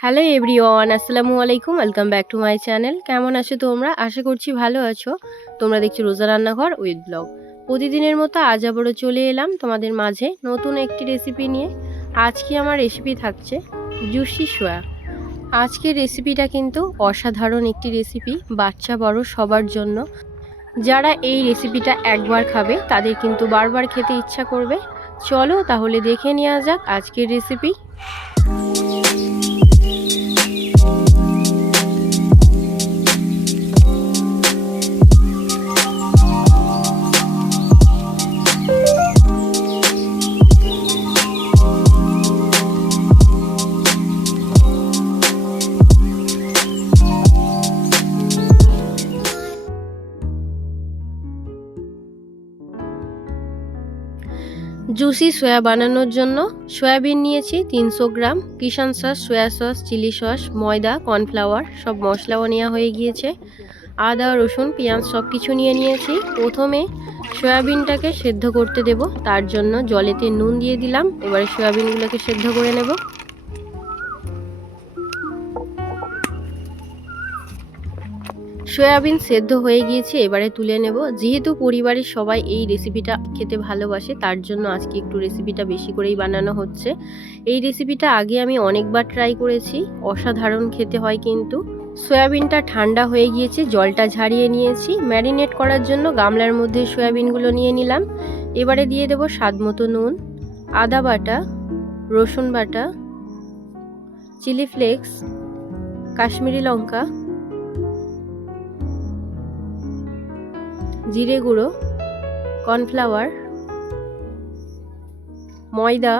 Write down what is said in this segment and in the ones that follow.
Hello everyone, আসসালামু আলাইকুম। Welcome back to my channel. কেমন আছো তোমরা? আশা করছি ভালো আছো। তোমরা দেখছো রোজা রান্নাঘর উইথ ব্লগ। প্রতিদিনের মতো আজ আবারও চলে এলাম তোমাদের মাঝে নতুন একটি রেসিপি নিয়ে। আজকে আমার রেসিপি থাকছে জুসি সোয়া। আজকের রেসিপিটা কিন্তু অসাধারণ একটি রেসিপি, বাচ্চা বড় সবার জন্য। যারা এই রেসিপিটা একবার খাবে তাদের কিন্তু বারবার খেতে ইচ্ছা করবে। চলো তাহলে দেখে নেওয়া যাক আজকের রেসিপি। জুসি সোয়া বানানোর জন্য সয়াবিন নিয়েছি 300 gram, Kissan sauce, soya sauce, chilli sauce, ময়দা, কর্নফ্লাওয়ার, সব মশলাও নেওয়া হয়ে গিয়েছে। আদা, রসুন, পেঁয়াজ সব কিছু নিয়ে নিয়েছি। প্রথমে সয়াবিনটাকে সেদ্ধ করতে দেব, তার জন্য জলেতে নুন দিয়ে দিলাম। এবারে সয়াবিনগুলোকে সেদ্ধ করে নেব। সয়াবিন সেদ্ধ হয়ে গিয়েছে, এবারে তুলে নেব। যেহেতু পরিবারের সবাই এই রেসিপিটা খেতে ভালোবাসে, তার জন্য আজকে একটু রেসিপিটা বেশি করেই বানানো হচ্ছে। এই রেসিপিটা আগে আমি অনেকবার ট্রাই করেছি, অসাধারণ খেতে হয় কিন্তু। সয়াবিনটা ঠান্ডা হয়ে গিয়েছে, জলটা ঝারিয়ে নিয়েছি। ম্যারিনেট করার জন্য গামলার মধ্যে সয়াবিনগুলো নিয়ে নিলাম। এবারে দিয়ে দেব স্বাদ মতো নুন, আদা বাটা, রসুন বাটা, চিলি ফ্লেক্স, কাশ্মীরি লঙ্কা, জিরে গুঁড়ো, কর্নফ্লাওয়ার, ময়দা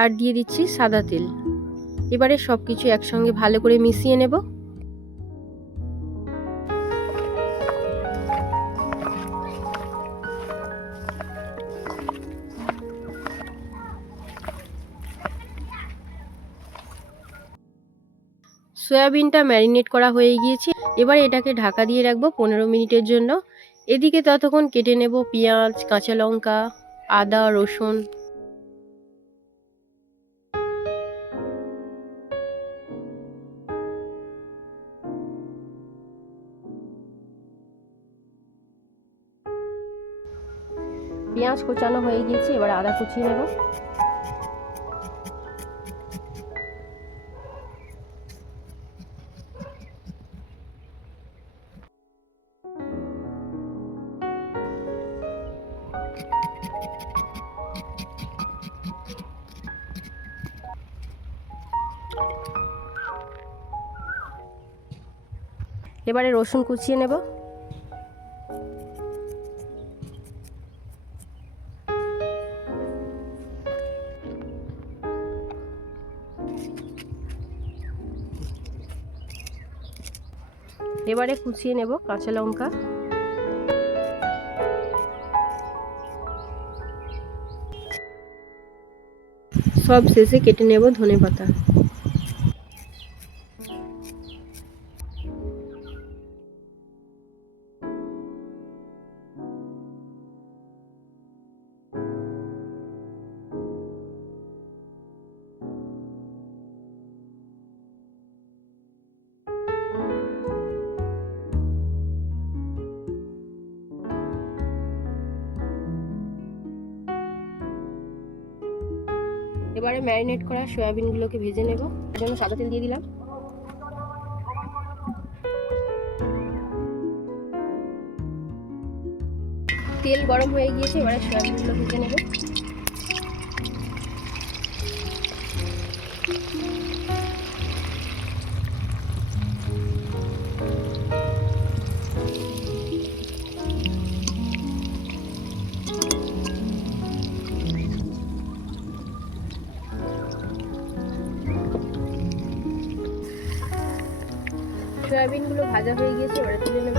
আর দিয়ে দিচ্ছি সাদা তেল। এবারে সব কিছু একসঙ্গে ভালো করে মিশিয়ে নেব। সয়াবিনটা ম্যারিনেট করা হয়ে গিয়েছে, এবার এটাকে ঢাকা দিয়ে রাখবো 15 মিনিটের জন্য। এদিকে ততক্ষণ কেটে নেব পেঁয়াজ, কাঁচা লঙ্কা, আদা, রসুন। পেঁয়াজ কোচানো হয়ে গিয়েছে, এবার আদা কুচিয়ে নেব। এবারে রসুন কুচিয়ে নেব। এবারে কুচিয়ে নেব কাঁচা লঙ্কা। সব শেষে কেটে নেব ধনেপাতা। এবারে ম্যারিনেট করা সয়াবিনগুলোকে ভেজে নেব। তার জন্য সাদা তেল দিয়ে দিলাম। তেল গরম হয়ে গিয়েছে, এবারে সয়াবিনগুলো ভেজে নেব। সয়াবিনগুলো ভাজা হয়ে গিয়েছে, এবারে তুলে নেব।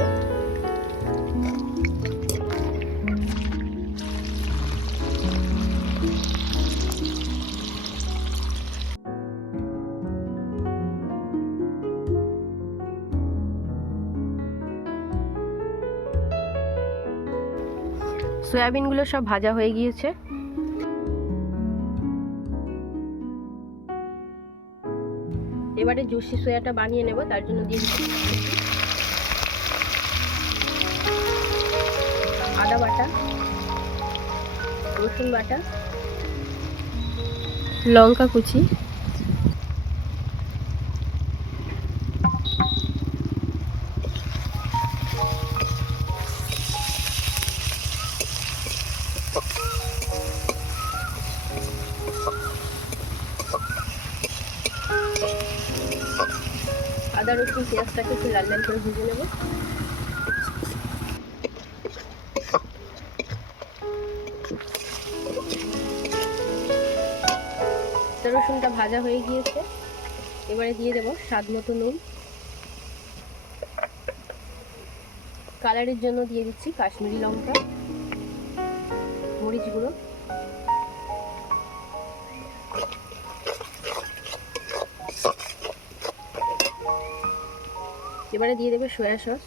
সয়াবিনগুলো সব ভাজা হয়ে গিয়েছে। এবারে জুসি সোয়াটা বানিয়ে নেব, তার জন্য দিয়ে দিচ্ছি আদা বাটা, রসুন বাটা, লঙ্কা কুচি, আদা রসুন পেঁয়াজটাকে একটু লাল লাল করে ভেজে নেব। আদা রসুনটা ভাজা হয়ে গিয়েছে, এবারে দিয়ে দেব স্বাদ মতো নুন। কালারের জন্য দিয়ে দিচ্ছি কাশ্মীরি লঙ্কা, মরিচ গুঁড়ো, এবারে দিয়ে দেবে সয়া সস,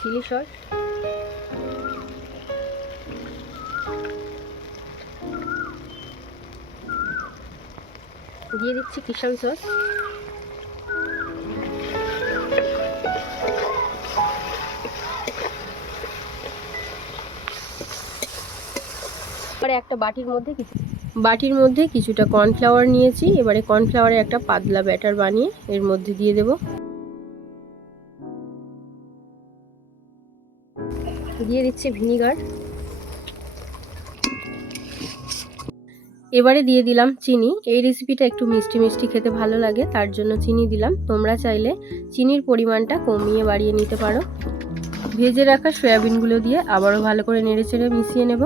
চিলি সস, দিয়ে দিচ্ছি কিষান সস, এবারে একটা বাটির মধ্যে কিছুটা কর্নফ্লাওয়ার নিয়েছি। এবারে কর্নফ্লাওয়ারে একটা পাতলা ব্যাটার বানিয়ে এর মধ্যে দিয়ে দেব। দিয়ে দিচ্ছি ভিনিগার, এবারে দিয়ে দিলাম চিনি। এই রেসিপিটা একটু মিষ্টি মিষ্টি খেতে ভালো লাগে, তার জন্য চিনি দিলাম। তোমরা চাইলে চিনির পরিমাণটা কমিয়ে বাড়িয়ে নিতে পারো। ভেজে রাখা সয়াবিনগুলো দিয়ে আবারও ভালো করে নেড়েচেড়ে মিশিয়ে নেব।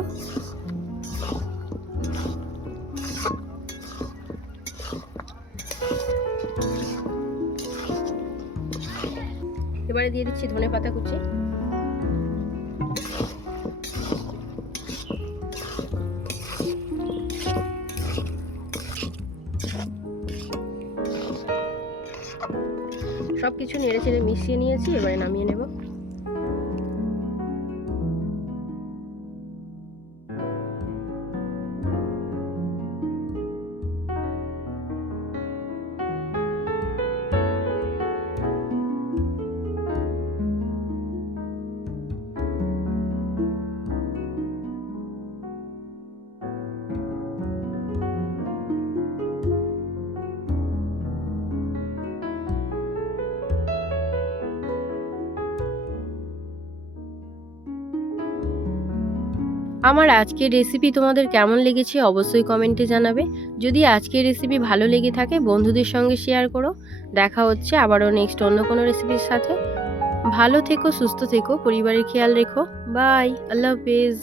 এবারে দিয়ে দিচ্ছি ধনেপাতা কুচি, সবকিছু নেড়েচেড়ে মিশিয়ে নিয়েছি, এবারে নামিয়ে নেব। আমার আজকের রেসিপি তোমাদের কেমন লেগেছে অবশ্যই কমেন্টে জানাবে। যদি আজকের রেসিপি ভালো লেগে থাকে বন্ধুদের সঙ্গে শেয়ার করো। দেখা হচ্ছে আবারও নেক্সট অন্য কোনো রেসিপির সাথে। ভালো থেকো, সুস্থ থেকো, পরিবারের খেয়াল রেখো। বাই, আল্লাহ হাফেজ।